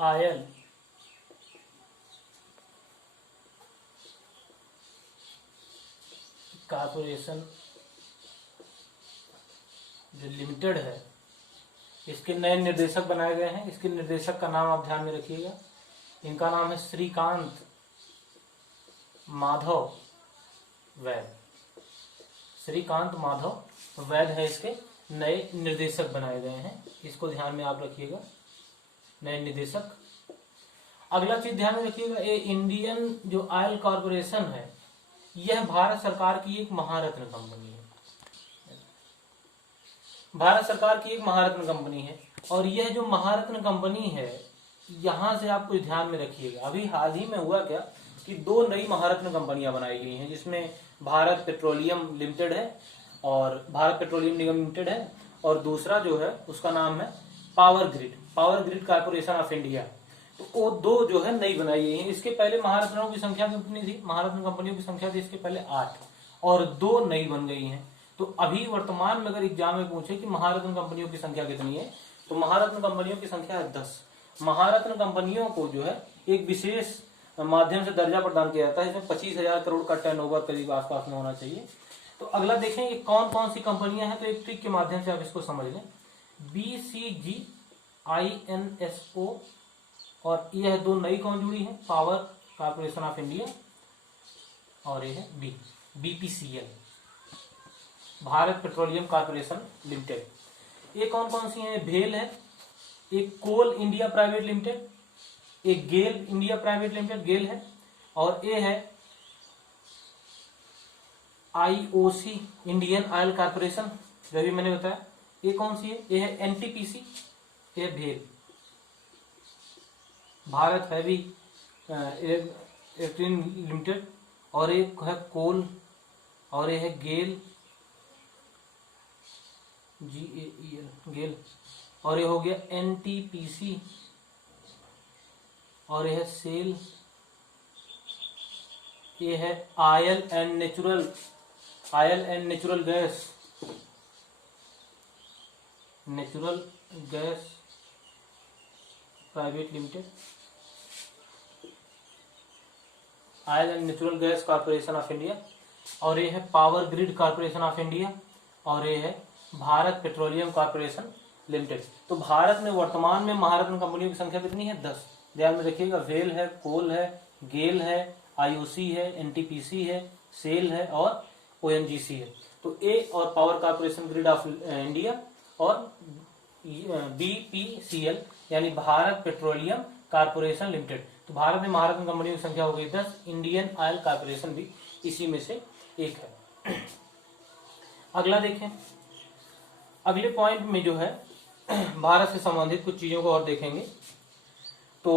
Oil corporation जो limited है, इसके नए निर्देशक बनाए गए हैं। इसके निर्देशक का नाम आप ध्यान में रखिएगा। इनका नाम है श्रीकांत माधव वैद। श्रीकांत माधव वैद है इसके नए निर्देशक बनाए गए हैं। इसको ध्यान में आप रखिएगा, नए निर्देशक। अगला चीज ध्यान में रखिएगा, ये इंडियन जो ऑयल कॉरपोरेशन है, यह भारत सरकार की एक महारत्न कंपनी है। भारत सरकार की एक महारत्न कंपनी है। और यह जो महारत्न कंपनी है, यहां से आप कुछ ध्यान में रखिएगा। अभी हाल ही में हुआ क्या कि 2 नई महारत्न कंपनियां बनाई गई हैं, जिसमें भारत पेट्रोलियम लिमिटेड है और भारत पेट्रोलियम निगम लिमिटेड है, और दूसरा जो है उसका नाम है power grid corporation of India. तो वो 2 जो है नई बनाई गई हैं। इसके पहले महारत्नों की संख्या कितनी थी? महारत्न कंपनियों की संख्या थी इसके पहले 8 और 2 नई बन गई हैं। तो अभी वर्तमान में अगर एग्जाम में पूछे कि महारत्न कंपनियों की संख्या कितनी है, तो महारत्न कंपनियों की संख्या है 10। महारत्न कंपनियों को जो है एक विशेष माध्यम से दर्जा प्रदान किया जाता है। इसमें 25,000 करोड़ का टर्नओवर करीब आसपास में होना चाहिए। तो अगला देखें ये कौन कौन सी कंपनियां हैं, तो एक ट्रिक के माध्यम से आप इसको समझ लें। BCGINSO और यह 2 नई कौन जुड़ी है? पावर कॉर्पोरेशन ऑफ इंडिया और यह है BPCL, Bharat petroleum corporation limited. ये कौन कौन सी है? भेल है, एक कोल इंडिया प्राइवेट लिमिटेड, एक गेल इंडिया प्राइवेट लिमिटेड, गेल है, और ये है IOC इंडियन ऑयल कॉर्पोरेशन, जो भी मैंने बताया। ये कौन सी है? ये है NTPC, ये भेल भारत हैवी इलेक्ट्रिक लिमिटेड, और एक है कोल, और ये है गेल GAEL गेल, और ये हो गया NTPC, और यह है सेल, ये है oil and natural gas private limited, oil and natural gas corporation of India, और ये है power grid corporation of India, और ये है भारत पेट्रोलियम कॉर्पोरेशन लिमिटेड। तो भारत में वर्तमान में महारत्न कंपनियों की संख्या कितनी है? 10। ध्यान में रखिएगा, वेल है, कोल है, गेल है, IOC है, NTPC है, सेल है और ONGC है। तो ए और power corporation grid of India और BPCL यानी भारत पेट्रोलियम कॉर्पोरेशन लिमिटेड। तो भारत में महारत्न कंपनियों की संख्या हो गई 10। इंडियन ऑयल कॉर्पोरेशन भी इसी में से एक है। अगला देखें, अगले पॉइंट में जो है भारत से संबंधित कुछ चीजों को और देखेंगे। तो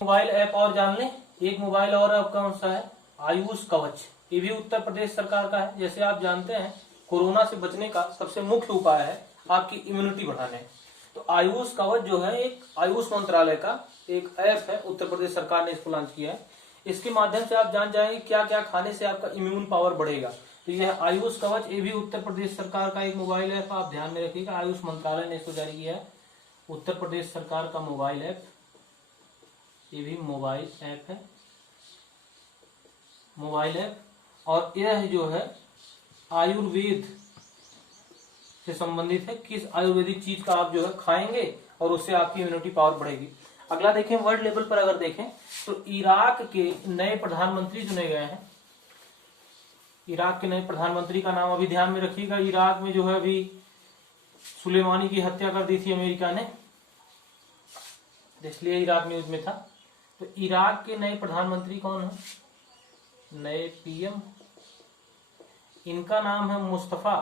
मोबाइल ऐप और जान लें। एक मोबाइल और ऐप कौन सा है? आयुष कवच। ये भी उत्तर प्रदेश सरकार का है। जैसे आप जानते हैं, कोरोना से बचने का सबसे मुख्य उपाय है आपकी इम्यूनिटी बढ़ाने। तो आयुष कवच जो है एक आयुष मंत्रालय का एक ऐप है, उत्तर प्रदेश सरकार ने इसको लॉन्च किया है। इसके माध्यम से आप जान जाएंगे क्या क्या खाने से आपका इम्यून पावर बढ़ेगा। तो यह आयुष कवच, ये भी उत्तर प्रदेश सरकार का एक मोबाइल ऐप, आप ध्यान में रखिएगा। आयुष मंत्रालय ने इसको जारी किया है, उत्तर प्रदेश सरकार का मोबाइल ऐप। ये भी मोबाइल ऐप है, मोबाइल ऐप। और यह जो है आयुर्वेद से संबंधित है। किस आयुर्वेदिक चीज का आप जो है खाएंगे और उससे आपकी इम्यूनिटी पावर बढ़ेगी। अगला देखें, वर्ल्ड लेवल पर अगर देखें तो इराक के नए प्रधानमंत्री चुने गए हैं। इराक के नए प्रधानमंत्री का नाम अभी ध्यान में रखिएगा। इराक में जो है अभी सुलेमानी की हत्या कर दी थी अमेरिका ने, इसलिए इराक न्यूज में था। तो इराक के नए प्रधानमंत्री कौन है? नए PM, इनका नाम है मुस्तफा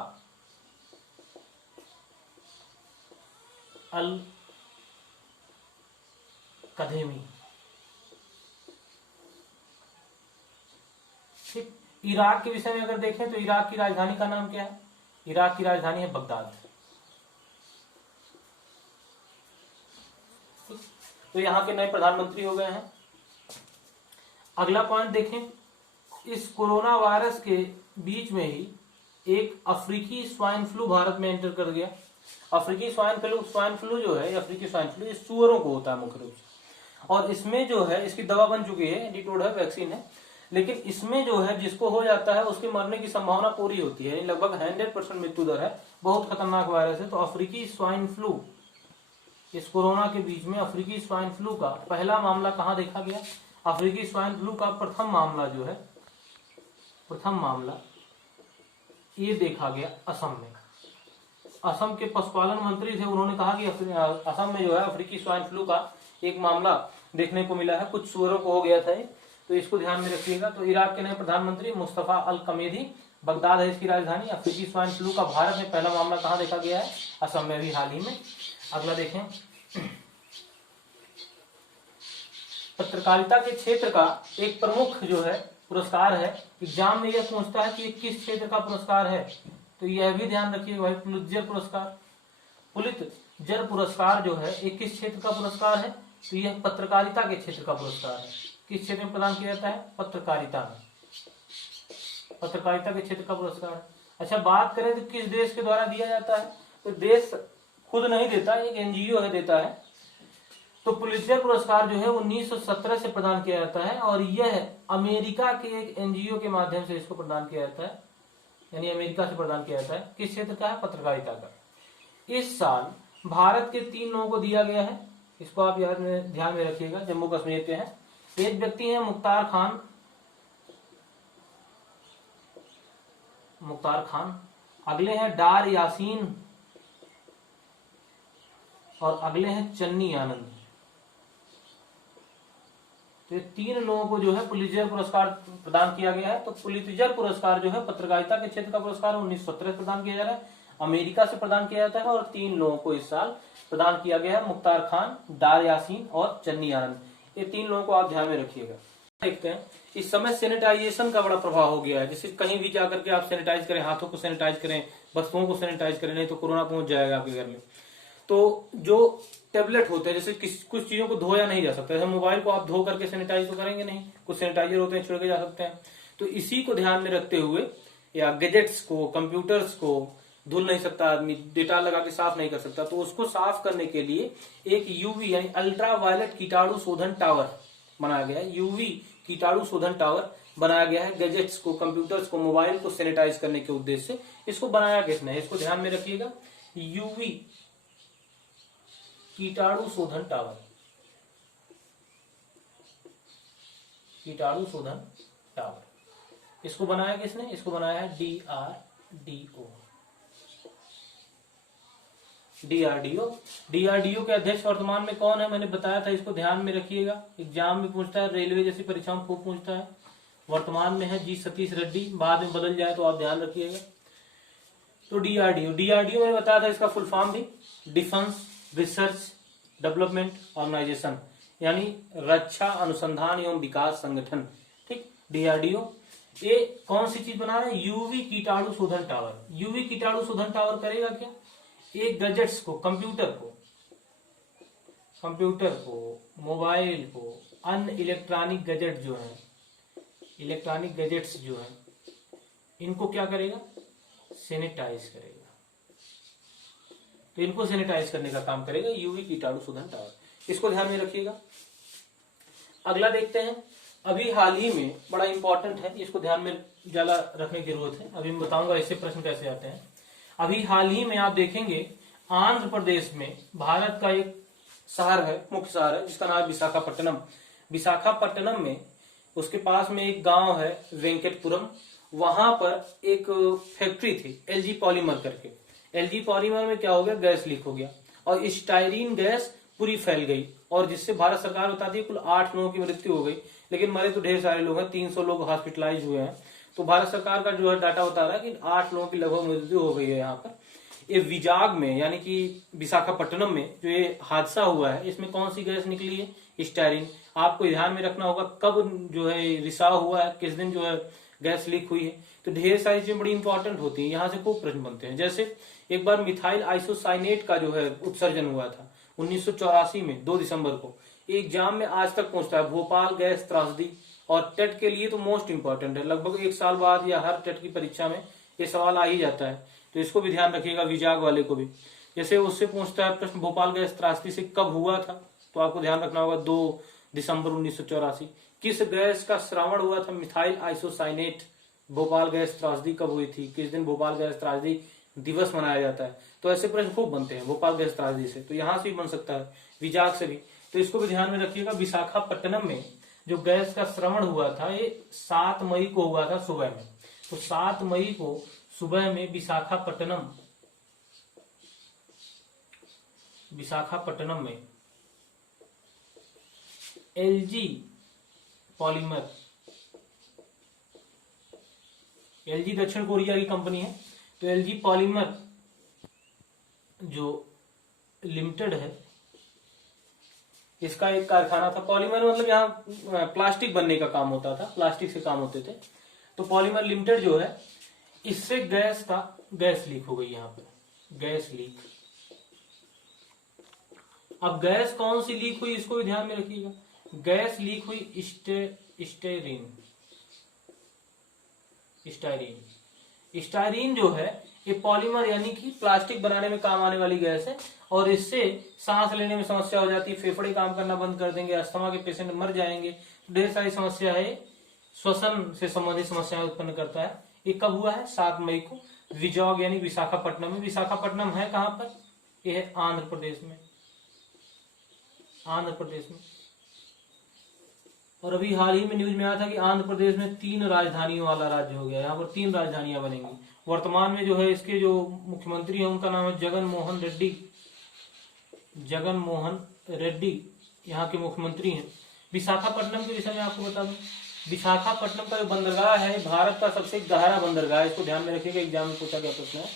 अल कधेमी। ठीक, इराक के विषय में अगर देखें तो इराक की राजधानी का नाम क्या है? इराक की राजधानी है बगदाद। तो यहाँ के नए प्रधानमंत्री हो गए हैं। अगला पॉइंट देखें, इस कोरोना वायरस के बीच में ही एक अफ्रीकी स्वाइन फ्लू भारत में एंटर कर गया। अफ्रीकी स्वाइन फ्लू जो है, अफ्रीकी स्वाइन फ्लू ये सुअरों को होता है मुख्य रूप से, और इसमें जो है इसकी दवा बन चुकी है, एंटीटोड है, वैक्सीन है, लेकिन इसमें जो है जिसको हो जाता है उसके मरने की संभावना पूरी होती है, लगभग 100% मृत्यु दर है, बहुत खतरनाक वायरस है। तो अफ्रीकी स्वाइन फ्लू, इस कोरोना के बीच में अफ्रीकी स्वाइन फ्लू का पहला मामला कहाँ देखा गया? अफ्रीकी स्वाइन फ्लू का प्रथम मामला जो है, प्रथम मामला ये देखा गया असम में। असम के पशुपालन मंत्री थे, उन्होंने कहा कि असम में जो है अफ्रीकी स्वाइन फ्लू का एक मामला देखने को मिला है, कुछ सुअरों को हो गया था, तो इसको ध्यान में रखिएगा। तो इराक के नए प्रधानमंत्री मुस्तफा अल कमेदी, बगदाद है इसकी राजधानी। अफ्रीकी स्वाइन फ्लू का भारत में पहला मामला कहाँ देखा गया है? असम में भी हाल ही में। अगला देखें, पत्रकारिता के क्षेत्र का एक प्रमुख जो है पुरस्कार है, एग्जाम में यह पूछता है कि ये किस क्षेत्र का पुरस्कार है, तो यह भी ध्यान रखिएगा भाई, पुलित्जर पुरस्कार। पुलित्जर पुरस्कार जो है एक किस क्षेत्र का पुरस्कार है? तो यह पत्रकारिता के क्षेत्र का पुरस्कार है। किस क्षेत्र में प्रदान किया जाता है? पत्रकारिता में, पत्रकारिता के क्षेत्र का पुरस्कार। अच्छा, बात करें तो किस देश के द्वारा दिया जाता है? तो देश खुद नहीं देता, एक एनजीओ है देता है। तो पुलित्जर पुरस्कार जो है 1917 से प्रदान किया जाता है, और यह अमेरिका के एक एनजीओ के माध्यम से इसको प्रदान किया जाता है, यानी अमेरिका से प्रदान किया जाता है। किस क्षेत्र का है? पत्रकारिता का। इस साल भारत के 3 लोगों को दिया गया है, इसको आप ध्यान में रखिएगा, जम्मू कश्मीर के हैं। एक व्यक्ति है मुख्तार खान, मुख्तार खान, अगले हैं डार यासीन, और अगले हैं चन्नी आनंद। तो ये 3 लोगों को जो है पुलित्जर पुरस्कार प्रदान किया गया है। तो पुलित्जर पुरस्कार जो है पत्रकारिता के क्षेत्र का पुरस्कार 1917 प्रदान किया जा रहा है, अमेरिका से प्रदान किया जाता है, और 3 लोगों को इस साल प्रदान किया गया है, मुख्तार खान, डार यासीन और चन्नी आनंद। ये 3 लोगों को आप ध्यान में रखिएगा। देखते हैं, इस समय सैनिटाइजेशन का बड़ा प्रभाव हो गया है, जैसे कहीं भी जाकर के आप सैनिटाइज करें, हाथों को सैनिटाइज करें, वस्तुओं को सैनिटाइज करें, नहीं तो कोरोना पहुंच जाएगा आपके घर में। तो जो टेबलेट होते हैं, जैसे कुछ चीजों को धोया नहीं जा सकता, जैसे मोबाइल को आप धो करके सैनिटाइज तो करेंगे नहीं, कुछ सैनिटाइजर होते हैं छिड़के जा सकते हैं। तो इसी को ध्यान में रखते हुए, या गैजेट्स को, कंप्यूटर्स को धुल नहीं सकता आदमी, डेटा लगा के साफ नहीं कर सकता, तो उसको साफ करने के लिए एक यूवी यानी अल्ट्रा वायलेट कीटाणु शोधन टावर बनाया गया है। यूवी कीटाणु शोधन टावर बनाया गया है गैजेट्स को, कंप्यूटर्स को, मोबाइल को सैनिटाइज करने के उद्देश्य से। इसको बनाया किसने? इसको ध्यान में रखिएगा, यूवी कीटाणु शोधन टावर, कीटाणु शोधन टावर, इसको बनाया किसने? इसको बनाया है डीआरडीओ। डीआरडीओ के अध्यक्ष वर्तमान में कौन है? मैंने बताया था, इसको ध्यान में रखिएगा, एग्जाम में पूछता है, रेलवे जैसी परीक्षाओं में खूब पूछता है। वर्तमान में है जी सतीश रेड्डी, बाद में बदल जाए तो आप ध्यान रखिएगा। तो डीआरडीओ मैंने बताया था, इसका फुल फॉर्म भी डिफेंस रिसर्च डेवलपमेंट ऑर्गेनाइजेशन, यानी रक्षा अनुसंधान एवं विकास संगठन। ठीक, डीआरडीओ ये कौन सी चीज बना रहा है? यूवी कीटाणु शोधन टावर। यूवी कीटाणु शोधन टावर करेगा क्या? एक गैजेट्स को, कंप्यूटर को, मोबाइल को, अन्य इलेक्ट्रॉनिक गैजेट जो है, इलेक्ट्रॉनिक गैजेट्स जो है, इनको क्या करेगा? सैनिटाइज करेगा। तो इनको सैनिटाइज करने का काम करेगा यूवी कीटाणु शोधन टावर, इसको ध्यान में रखिएगा। अगला देखते हैं, अभी हाल ही में बड़ा इंपॉर्टेंट है, इसको ध्यान में ज्यादा रखने की जरूरत है, अभी मैं बताऊंगा इससे प्रश्न कैसे आते हैं। अभी हाल ही में आप देखेंगे आंध्र प्रदेश में भारत का एक शहर है, मुख्य शहर है, जिसका नाम है विशाखापट्टनम। विशाखापट्टनम में उसके पास में एक गांव है वेंकटपुरम, वहां पर एक फैक्ट्री थी एलजी पॉलीमर करके। एलजी पॉलीमर में क्या हो गया? गैस लीक हो गया, और स्टाइरीन गैस पूरी फैल गई, और जिससे भारत सरकार बताती है कुल 8 लोगों की मृत्यु हो गई, लेकिन मरे तो ढेर सारे लोग हैं, 300 लोग हॉस्पिटलाइज हुए हैं। तो भारत सरकार का जो है डाटा बता रहा है कि 8 लोगों की लगभग मृत्यु हो गई है यहाँ पर। ये विजाग में यानी कि विशाखापट्टनम में जो ये हादसा हुआ है, इसमें कौन सी गैस निकली है? स्टाइरीन। आपको ध्यान में रखना होगा कब जो है रिसाव हुआ है, किस दिन जो है गैस लीक हुई है। तो ढेर सारी चीजें बड़ी इंपॉर्टेंट होती है, यहाँ से खूब प्रश्न बनते हैं। जैसे एक बार मिथाइल आइसोसाइनेट का जो है उत्सर्जन हुआ था 1984 में 2 दिसंबर को। एग्जाम में आज तक पूछता है, भोपाल गैस त्रासदी, और टेट के लिए तो मोस्ट इंपॉर्टेंट है, लगभग 1 साल बाद या हर टेट की परीक्षा में ये सवाल आ ही जाता है, तो इसको भी ध्यान रखिएगा, विजाग वाले को भी। जैसे उससे पूछता है प्रश्न, भोपाल गैस त्रासदी से कब हुआ था, तो आपको ध्यान रखना होगा 2 दिसंबर 1984। किस गैस का श्रवण हुआ था, मिथाइल आइसोसाइनेट। भोपाल गैस त्रासदी कब हुई थी, किस दिन भोपाल गैस त्रासदी दिवस मनाया जाता है। तो ऐसे प्रश्न खूब बनते हैं भोपाल गैस त्रासदी से, तो यहां से भी बन सकता है, विजाग से भी। तो इसको भी ध्यान में रखिएगा। विशाखापट्टनम में जो गैस का श्रवण हुआ था ये 7 मई को हुआ था सुबह में। तो 7 मई को सुबह में विशाखापट्टनम में एलजी पॉलीमर, एलजी दक्षिण कोरिया की कंपनी है, तो एलजी पॉलीमर जो लिमिटेड है, इसका एक कारखाना था। पॉलीमर मतलब यहाँ प्लास्टिक बनने का काम होता था, प्लास्टिक से काम होते थे। तो पॉलीमर लिमिटेड जो है, इससे गैस लीक हो गई यहाँ पर, गैस लीक। अब गैस कौन सी लीक हुई इसको भी ध्यान में रखिएगा। गैस लीक हुई स्टाइरीन जो है ये पॉलीमर यानी कि प्लास्टिक बनाने में काम आने वाली गैस है, और इससे सांस लेने में समस्या हो जाती है, फेफड़े काम करना बंद कर देंगे, अस्थमा के पेशेंट मर जाएंगे, ढेर सारी समस्या है, श्वसन से संबंधित समस्याएं उत्पन्न करता है। ये कब हुआ है, 7 मई को, विजॉग यानी विशाखापट्टनम में। विशाखापट्टनम है कहां पर, यह है आंध्र प्रदेश में, आंध्र प्रदेश में। और अभी हाल ही में न्यूज में आया था कि आंध्र प्रदेश में 3 राजधानियों वाला राज्य हो गया, यहाँ पर 3 राजधानियां बनेंगी। वर्तमान में जो है इसके जो मुख्यमंत्री है उनका नाम है जगन मोहन रेड्डी यहाँ के मुख्यमंत्री हैं। विशाखापट्टनम के विषय में आपको बता दूं, विशाखापट्टनम का जो बंदरगाह है भारत का सबसे गहरा बंदरगाह है, इसको ध्यान में रखिएगा, एग्जाम में पूछा गया प्रश्न है।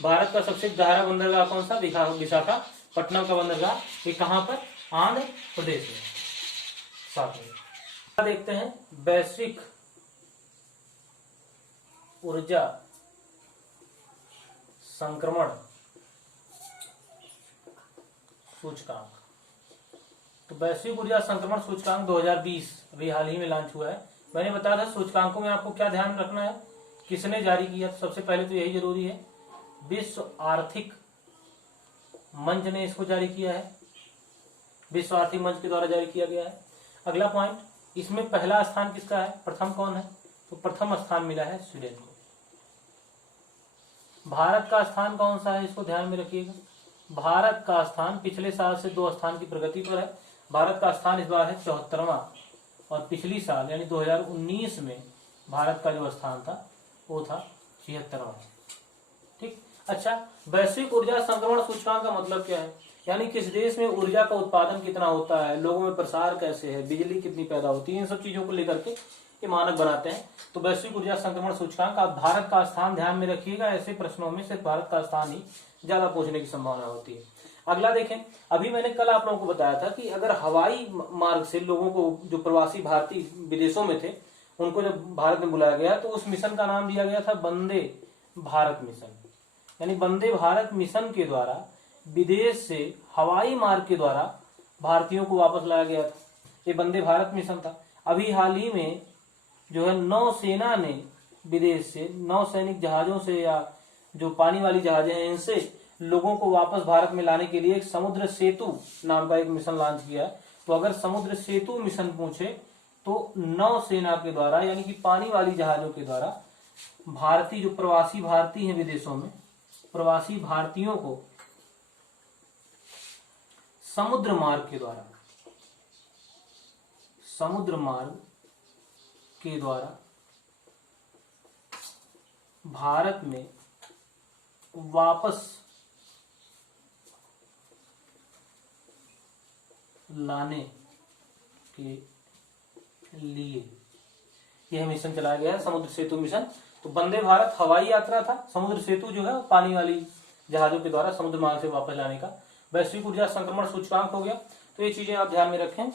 भारत का सबसे गहरा बंदरगाह कौन सा, विशाखापट्टनम का बंदरगाह। ये कहां पर, आंध्र प्रदेश में। साथ में देखते हैं वैश्विक ऊर्जा संक्रमण सूचकांक। तो वैश्विक ऊर्जा संक्रमण सूचकांक 2020 अभी हाल ही में लॉन्च हुआ है। मैंने बताया था सूचकांकों में आपको क्या ध्यान रखना है, किसने जारी किया। तो सबसे पहले तो यही जरूरी है, विश्व आर्थिक मंच ने इसको जारी किया है, विश्व आर्थिक मंच के द्वारा जारी किया गया है। अगला पॉइंट, इसमें पहला स्थान किसका है, प्रथम कौन है, तो प्रथम स्थान मिला है स्वीडन को। भारत का स्थान कौन सा है, इसको ध्यान में रखिएगा। भारत का स्थान पिछले साल से 2 स्थान की प्रगति पर है। भारत का स्थान इस बार है 74वां, और पिछली साल यानी 2019 में भारत का जो स्थान था वो था 76वां। ठीक, अच्छा, वैश्विक ऊर्जा संक्रमण सूचकांक का मतलब क्या है, यानी किस देश में ऊर्जा का उत्पादन कितना होता है, लोगों में प्रसार कैसे है, बिजली कितनी पैदा होती है, इन सब चीजों को लेकर के ये मानक बनाते हैं। तो वैश्विक ऊर्जा संक्रमण सूचकांक, आप भारत का स्थान ध्यान में रखिएगा, ऐसे प्रश्नों में सिर्फ भारत का स्थान ही ज्यादा पूछने की संभावना होती है। अगला देखें, अभी मैंने कल आप लोगों को बताया था कि अगर हवाई मार्ग से लोगों को, जो प्रवासी भारतीय विदेशों में थे, उनको जब भारत में बुलाया गया तो उस मिशन का नाम दिया गया था वंदे भारत मिशन। यानी वंदे भारत मिशन के द्वारा विदेश से हवाई मार्ग के द्वारा भारतीयों को वापस लाया गया था, ये वंदे भारत मिशन था। अभी हाल ही में जो है नौसेना ने विदेश से नौसैनिक जहाजों से या जो पानी वाली जहाजें हैं इनसे लोगों को वापस भारत में लाने के लिए एक समुद्र सेतु नाम का एक मिशन लॉन्च किया है। तो अगर समुद्र सेतु मिशन पूछे तो नौसेना के द्वारा यानी कि पानी वाली जहाजों के द्वारा भारतीय जो प्रवासी भारतीय हैं विदेशों में, प्रवासी भारतीयों को समुद्र मार्ग के द्वारा भारत में वापस लाने के लिए यह मिशन चलाया गया है, समुद्र सेतु मिशन। तो वंदे भारत हवाई यात्रा था, समुद्र सेतु जो है पानी वाली जहाजों के द्वारा समुद्र मार्ग से वापस लाने का। वैश्विक ऊर्जा संक्रमण सूचकांक हो गया, तो ये चीजें आप ध्यान में रखें।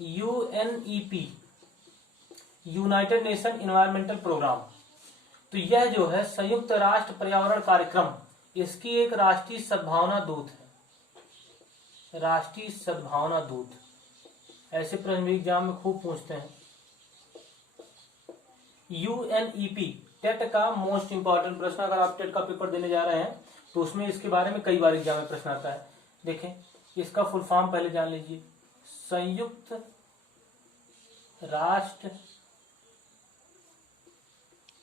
UNEP, united nation environmental programme, तो यह जो है संयुक्त राष्ट्र पर्यावरण कार्यक्रम, इसकी एक राष्ट्रीय सद्भावना दूत है, राष्ट्रीय सद्भावना दूत। ऐसे प्रश्न भी एग्जाम में खूब पूछते हैं। यूएनईपी टेट का मोस्ट इंपॉर्टेंट प्रश्न, अगर आप टेट का पेपर देने जा रहे हैं तो उसमें इसके बारे में कई बार एग्जाम में प्रश्न आता है। देखें, इसका फुल फॉर्म पहले जान लीजिए, संयुक्त राष्ट्र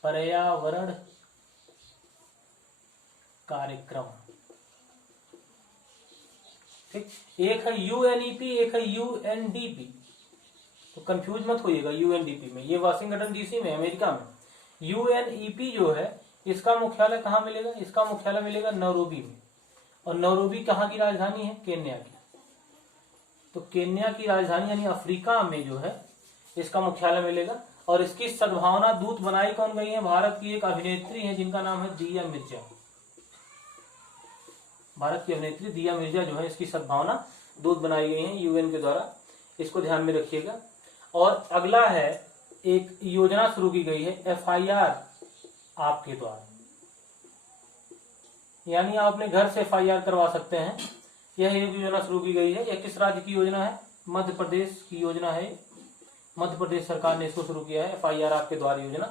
पर्यावरण कार्यक्रम। ठीक, एक है यूएनईपी, एक है यूएनडीपी, तो कंफ्यूज मत होइएगा। यूएनडीपी में ये वाशिंगटन डीसी में, अमेरिका में। यूएनईपी जो है इसका मुख्यालय कहाँ मिलेगा? इसका मुख्यालय मिलेगा नैरोबी में। और नैरोबी कहाँ की राजधानी है? केन्या की। तो केन्या की राजधानी यानी अफ्रीका में जो है इसका मुख्यालय मिलेगा। और इसकी सद्भावना दूत बनाई कौन गई है? भारत की एक अभिनेत्री है जिनका नाम है दिया मिर्जा। भारत की अभिनेत्री दिया मिर्जा जो है इसकी सद्भावना दूत बनाई गई है यूएन के द्वारा, इसको ध्यान में रखिएगा। और अगला है, एक योजना शुरू की गई है एफआईआर आपके द्वारा, यानी आप अपने घर से एफआईआर करवा सकते हैं। यह एक योजना शुरू की गई है। यह किस राज्य की योजना है? मध्य प्रदेश की योजना है। मध्य प्रदेश सरकार ने इसको शुरू किया है, एफआईआर आपके द्वारा योजना।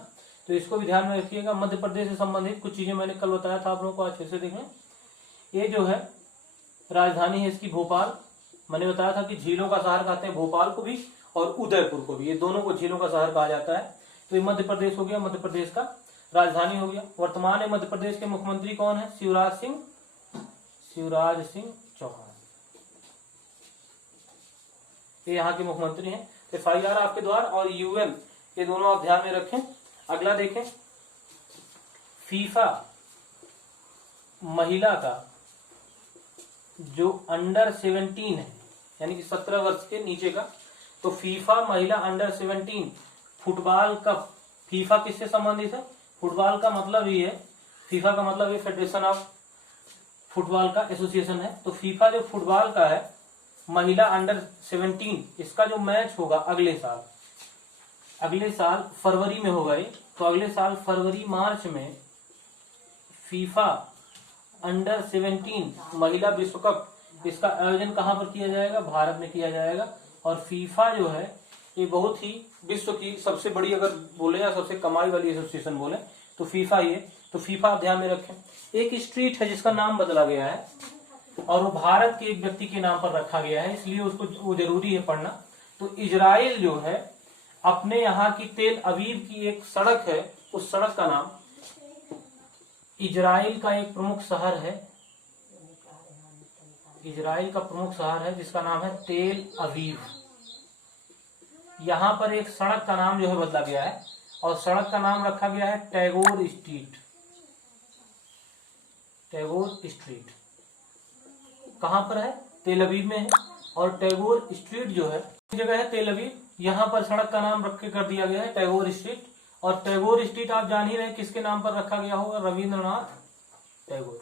तो इसको भी ध्यान में रखिएगा। मध्य प्रदेश से संबंधित कुछ चीजें मैंने कल बताया था आप लोगों को, अच्छे से देखें। ये जो है राजधानी है इसकी भोपाल। मैंने बताया था कि झीलों का शहर कहते हैं भोपाल को भी और उदयपुर को भी, ये दोनों को झीलों का शहर कहा जाता है। तो ये मध्य प्रदेश हो गया, मध्य प्रदेश का राजधानी हो गया। वर्तमान में मध्य प्रदेश के मुख्यमंत्री कौन है? शिवराज सिंह चौहान, ये यहाँ के मुख्यमंत्री हैं। एफआईआर आपके द्वारा और यूएन, ये दोनों आप ध्यान में रखें। अगला देखें, फीफा महिला का जो अंडर 17 है, यानी कि 17 वर्ष के नीचे का, तो फीफा महिला अंडर 17 फुटबॉल कप। फीफा किससे संबंधित है? फुटबॉल का मतलब ये है, फीफा का मतलब ये फेडरेशन ऑफ फुटबॉल का एसोसिएशन है। तो फीफा जो फुटबॉल का है महिला अंडर 17, इसका जो मैच होगा अगले साल फरवरी में होगा ये। तो अगले साल फरवरी मार्च में फीफा अंडर 17 महिला विश्व कप, इसका आयोजन कहां पर किया जाएगा? भारत में किया जाएगा। और फीफा जो है ये बहुत ही विश्व की सबसे बड़ी, अगर बोले या सबसे कमाई वाली एसोसिएशन बोले तो फीफा ही है। तो फीफा आप ध्यान में रखें। एक स्ट्रीट है जिसका नाम बदला गया है और वो भारत के एक व्यक्ति के नाम पर रखा गया है, इसलिए उसको वो जरूरी है पढ़ना। तो इजराइल जो है अपने यहाँ की तेल अवीव की एक सड़क है, उस सड़क का नाम, इजराइल का एक प्रमुख शहर है, इजराइल का प्रमुख शहर है जिसका नाम है तेल अवीव। यहाँ पर एक सड़क का नाम जो है बदला गया है और सड़क का नाम रखा गया है टैगोर स्ट्रीट। टैगोर स्ट्रीट कहां पर है? तेल अवीव में है। और टैगोर स्ट्रीट जो है जगह है तेल अवीव, यहाँ पर सड़क का नाम रख के कर दिया गया है टैगोर स्ट्रीट। और टैगोर स्ट्रीट आप जान ही रहे किसके नाम पर रखा गया होगा? रविंद्रनाथ टैगोर।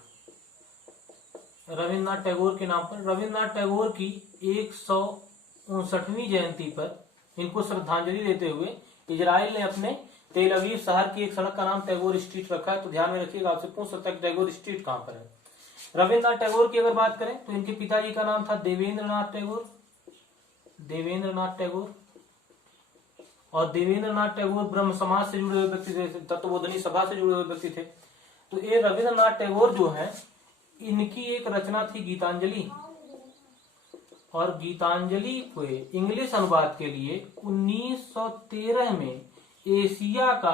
रविंद्रनाथ टैगोर के नाम पर। रविंद्रनाथ टैगोर की 159वीं जयंती पर इनको श्रद्धांजलि देते हुए इजराइल ने अपने तेल अवीव शहर की एक सड़क का नाम टैगोर स्ट्रीट रखा है। तो ध्यान में रखिएगा, आपसे पूछ सकता है टैगोर स्ट्रीट कहां पर है। रविंद्रनाथ टैगोर की अगर बात करें तो इनके पिताजी का नाम था देवेंद्रनाथ टैगोर। देवेंद्रनाथ टैगोर और देवेंद्रनाथ टैगोर ब्रह्म समाज से जुड़े हुए व्यक्ति थे, तत्वबोधनी सभा से जुड़े हुए व्यक्ति थे। तो ये रविंद्रनाथ टैगोर जो है इनकी एक रचना थी गीतांजलि, और गीतांजलि को इंग्लिश अनुवाद के लिए 1913 में एशिया का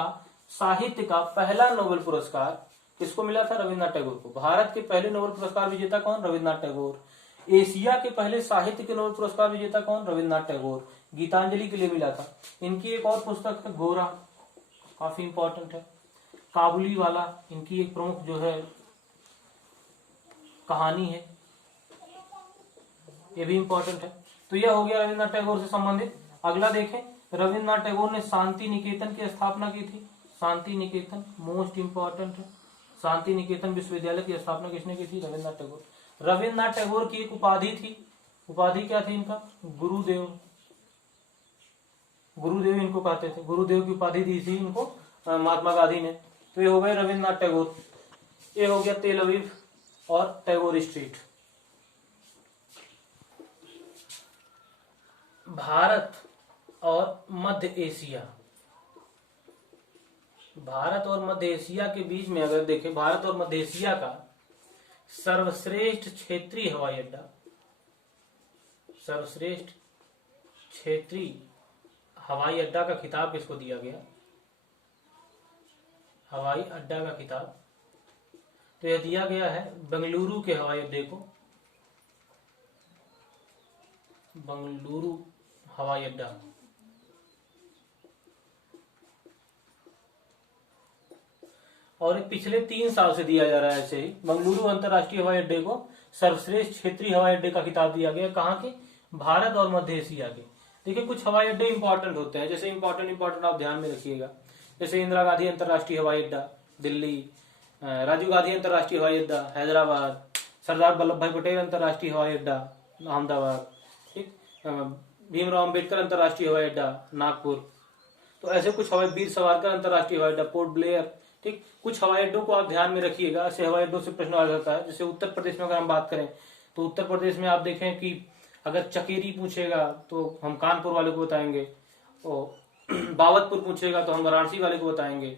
साहित्य का पहला नोबेल पुरस्कार किसको मिला था? रविंद्रनाथ टैगोर को। भारत के पहले नोबेल पुरस्कार विजेता कौन? रविंद्रनाथ टैगोर। एशिया के पहले साहित्य के नोबेल पुरस्कार विजेता कौन? रविंद्रनाथ टैगोर। गीतांजलि के लिए मिला था। इनकी एक और पुस्तक है गोरा, काफी इंपॉर्टेंट है। काबुली वाला इनकी एक प्रमुख जो है कहानी है, ये भी इंपॉर्टेंट है। तो यह हो गया रविंद्रनाथ टैगोर से संबंधित। अगला देखें, रविंद्रनाथ टैगोर ने शांति निकेतन की स्थापना की थी। शांति निकेतन मोस्ट इंपॉर्टेंट है। शांति निकेतन विश्वविद्यालय की स्थापना किसने की थी? रविंद्रनाथ टैगोर। रविंद्रनाथ टैगोर की एक उपाधि थी। उपाधि क्या थी इनका? गुरुदेव। गुरुदेव इनको कहते थे। गुरुदेव की उपाधि दी थी इनको महात्मा गांधी ने। तो ये हो गए रविंद्रनाथ टैगोर। ये हो गया तेल अवीव और टैगोर स्ट्रीट। भारत और मध्य एशिया, भारत और मध्य एशिया के बीच में अगर देखें, भारत और मध्य एशिया का सर्वश्रेष्ठ क्षेत्रीय हवाई अड्डा, सर्वश्रेष्ठ क्षेत्रीय हवाई अड्डा का खिताब किसको दिया गया? हवाई अड्डा का खिताब तो यह दिया गया है बेंगलुरु के हवाई अड्डे को, बेंगलुरु हवाई अड्डा। और पिछले 3 साल से दिया जा रहा है ऐसे ही बेंगलुरु अंतर्राष्ट्रीय हवाई अड्डे को सर्वश्रेष्ठ क्षेत्रीय हवाई अड्डे का खिताब दिया गया। कहाँ के? भारत और मध्य एशिया के। देखिए कुछ हवाई अड्डे इंपॉर्टेंट होते हैं, जैसे इंपॉर्टेंट आप ध्यान में रखिएगा, जैसे इंदिरा गांधी अंतर्राष्ट्रीय हवाई अड्डा दिल्ली, राजीव गांधी अंतर्राष्ट्रीय हवाई अड्डा हैदराबाद, सरदार वल्लभ भाई पटेल अंतर्राष्ट्रीय हवाई अड्डा अहमदाबाद, ठीक, भीमराव अम्बेडकर अंतर्राष्ट्रीय हवाई अड्डा नागपुर। तो ऐसे कुछ हवाई, वीर सावरकर अंतर्राष्ट्रीय हवाई अड्डा पोर्ट ब्लेयर, ठीक। कुछ हवाई अड्डों को आप ध्यान में रखिएगा, ऐसे हवाई अड्डों से प्रश्न आ जाता है। जैसे उत्तर प्रदेश में अगर हम बात करें तो उत्तर प्रदेश में आप देखें कि अगर चकेरी पूछेगा तो हम कानपुर वाले को बताएंगे, और बावतपुर पूछेगा तो हम वाराणसी वाले को बताएंगे,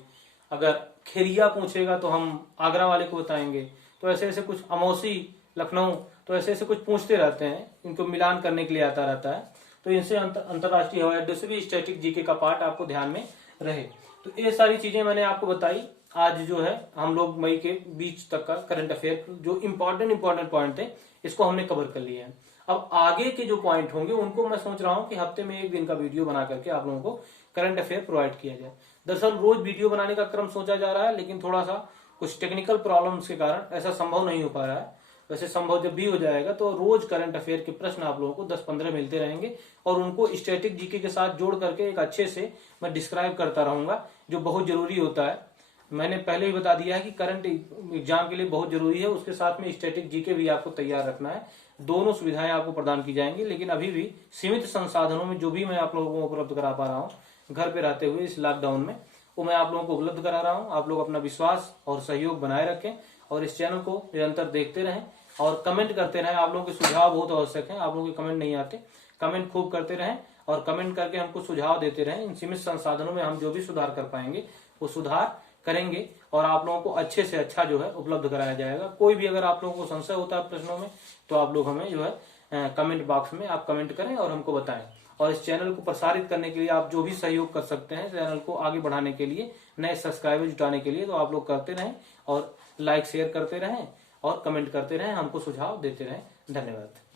अगर खेरिया पूछेगा तो हम आगरा वाले को बताएंगे। तो ऐसे ऐसे कुछ, अमौसी लखनऊ, तो ऐसे ऐसे कुछ पूछते रहते हैं, इनको मिलान करने के लिए आता रहता है। तो इनसे अंतर्राष्ट्रीय हवाई अड्डे से भी स्टैटिक जीके का पार्ट आपको ध्यान में रहे। तो ये सारी चीजें मैंने आपको बताई। आज जो है हम लोग मई के बीच तक का करंट अफेयर जो इम्पोर्टेंट पॉइंट थे इसको हमने कवर कर लिया है। अब आगे के जो पॉइंट होंगे उनको मैं सोच रहा हूं कि हफ्ते में 1 दिन का वीडियो बना करके आप लोगों को करंट अफेयर प्रोवाइड किया जाए। दरअसल रोज वीडियो बनाने का क्रम सोचा जा रहा है, लेकिन थोड़ा सा कुछ टेक्निकल प्रॉब्लम्स के कारण ऐसा संभव नहीं हो पा रहा है। वैसे संभव जब भी हो जाएगा तो रोज करंट अफेयर के प्रश्न आप लोगों को 10-15 मिलते रहेंगे और उनको स्टैटिक जीके के साथ जोड़ करके एक अच्छे से मैं डिस्क्राइब करता रहूंगा, जो बहुत जरूरी होता है। मैंने पहले ही बता दिया है कि करंट एग्जाम के लिए बहुत जरूरी है, उसके साथ में स्टैटिक जीके भी आपको तैयार रखना है। दोनों सुविधाएं आपको प्रदान की जाएंगी, लेकिन अभी भी सीमित संसाधनों में जो भी मैं आप लोगों को उपलब्ध करा पा रहा हूँ घर पे रहते हुए इस लॉकडाउन में, वो मैं आप लोगों को उपलब्ध करा रहा हूँ। आप लोग अपना विश्वास और सहयोग बनाए रखें और इस चैनल को निरंतर देखते रहें और कमेंट करते रहें। आप लोगों के सुझाव बहुत आवश्यक हैं, आप लोगों के कमेंट नहीं आते, कमेंट खूब करते रहें और कमेंट करके हमको सुझाव देते रहें। इन सीमित संसाधनों में हम जो भी सुधार कर पाएंगे वो सुधार करेंगे और आप लोगों को अच्छे से अच्छा जो है उपलब्ध कराया जाएगा। कोई भी अगर आप लोगों को संशय होता है प्रश्नों में तो आप लोग हमें जो है कमेंट बॉक्स में आप कमेंट करें और हमको बताएं। और इस चैनल को प्रसारित करने के लिए आप जो भी सहयोग कर सकते हैं चैनल को आगे बढ़ाने के लिए, नए सब्सक्राइबर जुटाने के लिए, तो आप लोग करते रहें और लाइक शेयर करते रहें और कमेंट करते रहें, हमको सुझाव देते रहें। धन्यवाद।